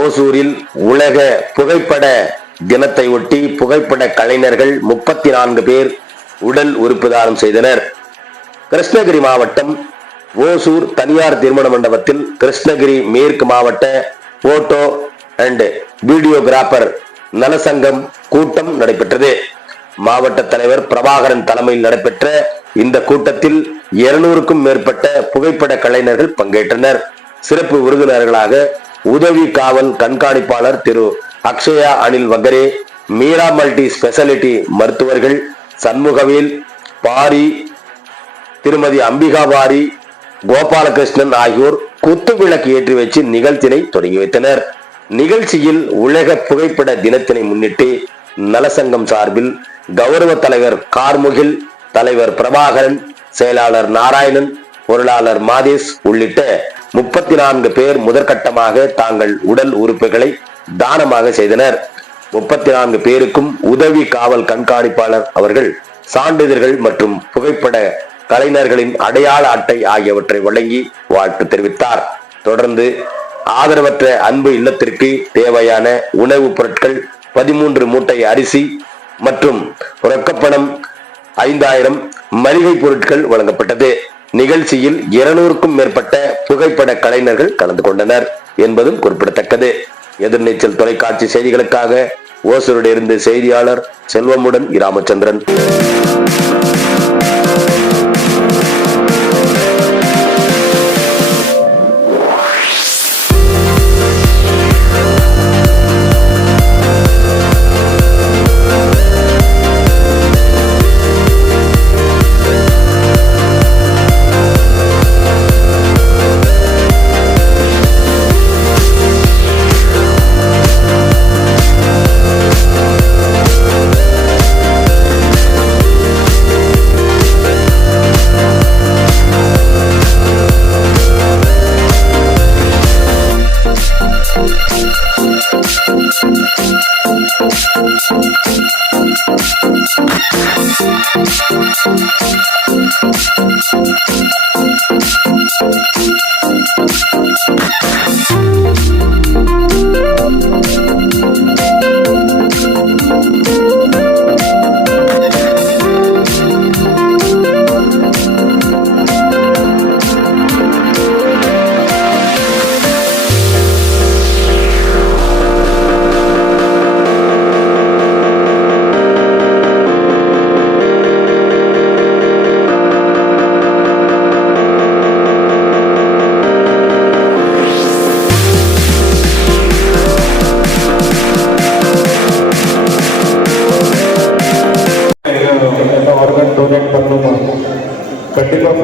ஓசூரில் உலக புகைப்பட தினத்தை ஒட்டி புகைப்பட கலைஞர்கள் முப்பத்தி நான்கு பேர் உடல் உறுப்பு தானம் செய்தனர். கிருஷ்ணகிரி மாவட்டம் ஓசூர் தனியார் திருமண மண்டபத்தில் கிருஷ்ணகிரி மேற்கு மாவட்ட போட்டோ அண்ட் வீடியோகிராபர் நலசங்கம் கூட்டம் நடைபெற்றது. மாவட்ட தலைவர் பிரபாகரன் தலைமையில் நடைபெற்ற இந்த கூட்டத்தில் இருநூறுக்கும் மேற்பட்ட புகைப்பட கலைஞர்கள் பங்கேற்றனர். சிறப்பு விருந்தினர்களாக உதவி காவல் கண்காணிப்பாளர் திரு அக்ஷயா அனில் வகரே மீரா மல்டி ஸ்பெஷாலிட்டி மருத்துவர்கள் சண்முகவேல் பாரி திருமதி அம்பிகாபாரி கோபாலகிருஷ்ணன் ஆகியோர் குத்து விளக்கு ஏற்றி வச்சு நிகழ்ச்சியை தொடங்கி வைத்தனர். நிகழ்ச்சியில் உலக புகைப்பட தினத்தினை முன்னிட்டு நலசங்கம் சார்பில் கௌரவ தலைவர் கார்முகில் தலைவர் பிரபாகரன் செயலாளர் நாராயணன் பொருளாளர் மாதேஷ் உள்ளிட்ட முப்பத்தி நான்கு பேர் முதற்கட்டமாக தாங்கள் உடல் உறுப்புகளை தானமாக செய்தனர். முப்பத்தி நான்கு பேருக்கும் உதவி காவல் கண்காணிப்பாளர் அவர்கள் சான்றிதழ்கள் மற்றும் புகைப்பட கலைஞர்களின் அடையாள அட்டை ஆகியவற்றை வழங்கி வாழ்த்து தெரிவித்தார். தொடர்ந்து ஆதரவற்ற அன்பு இல்லத்திற்கு தேவையான உணவுப் பொருட்கள் பதிமூன்று மூட்டை அரிசி மற்றும் ரொக்கப்பணம் ஐந்தாயிரம் மளிகை பொருட்கள் வழங்கப்பட்டது. நிகழ்ச்சியில் இருநூறுக்கும் மேற்பட்ட புகைப்பட கலைஞர்கள் கலந்து கொண்டனர் என்பதும் குறிப்பிடத்தக்கது. எதிர்நீச்சல் தொலைக்காட்சி செய்திகளுக்காக ஓசூரிலிருந்து செய்தியாளர் செல்வமுடன் இராமச்சந்திரன்.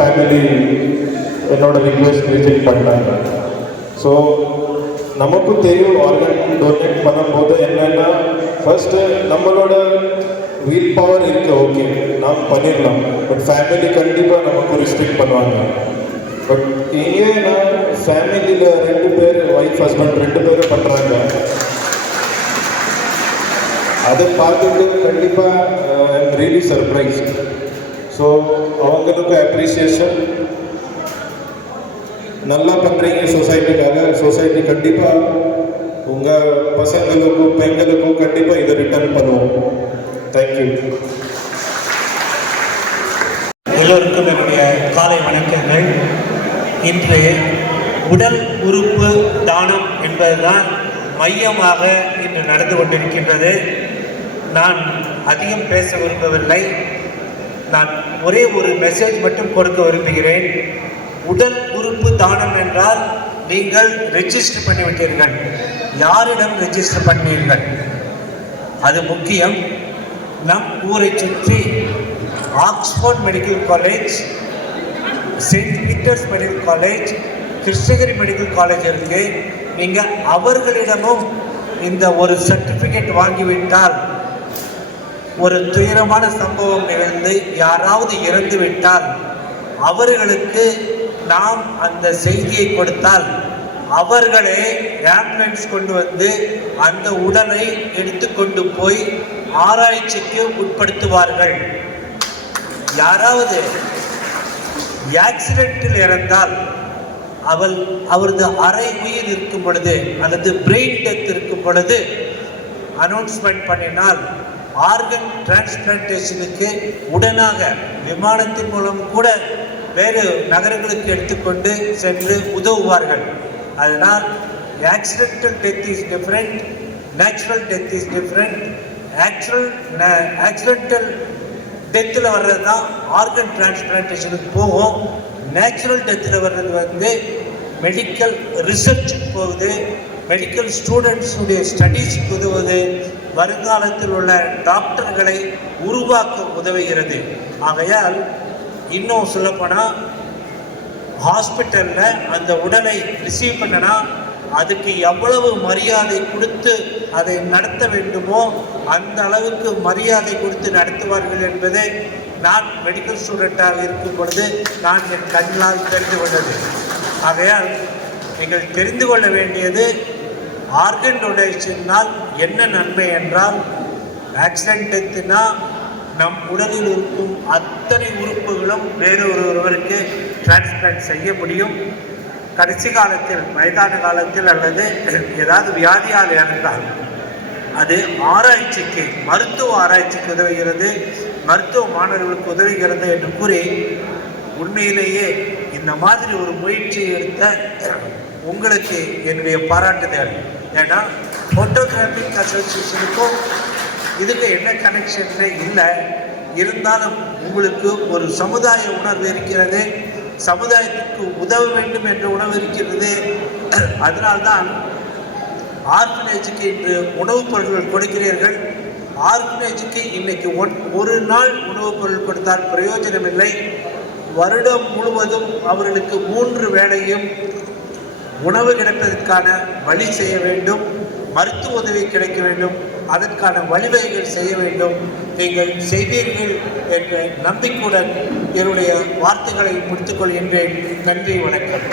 ஃபேமிலி என்னோட ரிக்வெஸ்ட் ரிஜெக்ட் பண்ணாங்க. ஸோ நமக்கும் தெரியும் ஆர்கன் டொனேட் பண்ணும்போது என்னென்னா ஃபஸ்ட்டு நம்மளோட வீல் பவர் இருக்குது ஓகே நாம் பண்ணிடலாம். பட் ஃபேமிலி கண்டிப்பாக நமக்கு ரெஸ்ட்ரிக்ட் பண்ணுவாங்க. பட் இங்கே நான் ஃபேமிலியில் ரெண்டு பேர் ஒய்ஃப் ஹஸ்பண்ட் ரெண்டு பேரும் பண்ணுறாங்க அதை பார்த்துட்டு கண்டிப்பாக ஐம் ரியலி சர்ப்ரைஸ் அவங்களுக்கு அப்ரிசியேஷன் நல்லா பண்ணுறீங்க சொசைட்டிக்காக சொசைட்டி கண்டிப்பாக உங்கள் பசங்களுக்கும் பெண்களுக்கும் கண்டிப்பாக இதை ரிட்டர்ன் பண்ணுவோம். தேங்க்யூ எல்லோருக்கும் என்னுடைய காலை வணக்கங்கள். இன்று உடல் உறுப்பு தானம் என்பதுதான் மையமாக இன்று நடந்து கொண்டிருக்கின்றது. நான் அதிகம் பேச விரும்பவில்லை. நான் ஒரே ஒரு மெசேஜ் மட்டும் கொடுக்க விரும்புகிறேன். உடல் உறுப்பு தானம் என்றால் நீங்கள் ரெஜிஸ்டர் பண்ணிவிட்டீர்கள். யாரிடம் ரெஜிஸ்டர் பண்ணீர்கள்? அது முக்கியம். நம் ஊரை சுற்றி Oxford medical college saint Peter's medical college Krishnagiri medical college இருக்கு. நீங்கள் அவர்களிடமும் இந்த ஒரு சர்டிஃபிகேட் வாங்கிவிட்டால் ஒரு துயரமான சம்பவம் நிகழ்ந்து யாராவது இறந்து விட்டால் அவர்களுக்கு நாம் அந்த செய்தியை கொடுத்தால் அவர்களே ஆம்புலன்ஸ் கொண்டு வந்து அந்த உடலை எடுத்துக்கொண்டு போய் ஆராய்ச்சிக்கு உட்படுத்துவார்கள். யாராவது ஆக்சிடென்ட்டில் இறந்தால் அவள் அவரது அரை உயிர் இருக்கும் பொழுது அல்லது பிரெயின் டெத் இருக்கும் பொழுது அனௌன்ஸ்மெண்ட் பண்ணினால் ஆர்கன் டிரான்ஸ்பிளான்டேஷனுக்கு உடனாக விமானத்தின் மூலம் கூட வேறு நகரங்களுக்கு எடுத்துக்கொண்டு சென்று உதவுவார்கள். அதனால் accidental death is different natural death is different actual accidental டெத்தில் வர்றது தான் ஆர்கன் டிரான்ஸ்பிளான்டேஷனுக்கு போகும். நேச்சுரல் டெத்தில் வர்றது வந்து மெடிக்கல் ரிசர்ச்சுக்கு போகுது. மெடிக்கல் ஸ்டூடெண்ட்ஸுடைய ஸ்டடீஸ் உதவுது. வருங்காலத்தில் உள்ள டாக்டர்களை உருவாக்க உதவுகிறது. ஆகையால் இன்னும் சொல்லப்போனால் ஹாஸ்பிட்டலில் அந்த உடலை ரிசீவ் பண்ணனா அதுக்கு எவ்வளவு மரியாதை கொடுத்து அதை நடத்த வேண்டுமோ அந்த அளவுக்கு மரியாதை கொடுத்து நடத்துவார்கள் என்பதை நான் மெடிக்கல் ஸ்டூடெண்ட்டாக இருக்கும் பொழுது நான் என் கண்ணால் தெரிந்து கொண்டது ஆகையால் நீங்கள் தெரிந்து கொள்ள வேண்டியது ஆர்கன் டொனேஷனால் என்ன நன்மை என்றால் ஆக்சிடென்ட் டெத்துனா நம் உடலில் இருக்கும் அத்தனை உறுப்புகளும் வேறொரு ஒருவருக்கு டிரான்ஸ்பிளான்ட் செய்ய முடியும். கடைசி காலத்தில் வயதான காலத்தில் அல்லது ஏதாவது வியாதியால் இறந்தால் அது ஆராய்ச்சிக்கு மருத்துவ ஆராய்ச்சிக்கு உதவுகிறது மருத்துவ மாணவர்களுக்கு உதவுகிறது என்று கூறி உண்மையிலேயே இந்த மாதிரி ஒரு முயற்சி எடுத்த உங்களுக்கு என்னுடைய பாராட்டுதல். ஏன்னா ஃபோட்டோகிராஃபிக் அசோசியேஷனுக்கும் இதுக்கு என்ன கனெக்ஷன் இல்லை. இருந்தாலும் உங்களுக்கு ஒரு சமுதாய உணர்வு இருக்கிறது. சமுதாயத்துக்கு உதவ வேண்டும் என்ற உணவு இருக்கிறது. அதனால்தான் ஆர்ஃபனேஜுக்கு இன்று உணவுப் பொருட்கள் கொடுக்கிறீர்கள். ஆர்ஃபனேஜுக்கு இன்னைக்கு ஒன் ஒரு நாள் உணவுப் பொருள் கொடுத்தால் பிரயோஜனம் இல்லை வருடம் முழுவதும் அவர்களுக்கு மூன்று வேளையும் உணவு கிடைப்பதற்கான வழி செய்ய வேண்டும். மருத்துவ உதவி கிடைக்க வேண்டும். அதற்கான வழிவகைகள் செய்ய வேண்டும். நீங்கள் செய்வீர்கள் என்ற நம்பிக்கையுடன் என்னுடைய வார்த்தைகளை முடித்துக் கொள்கின்றேன். நன்றி வணக்கம்.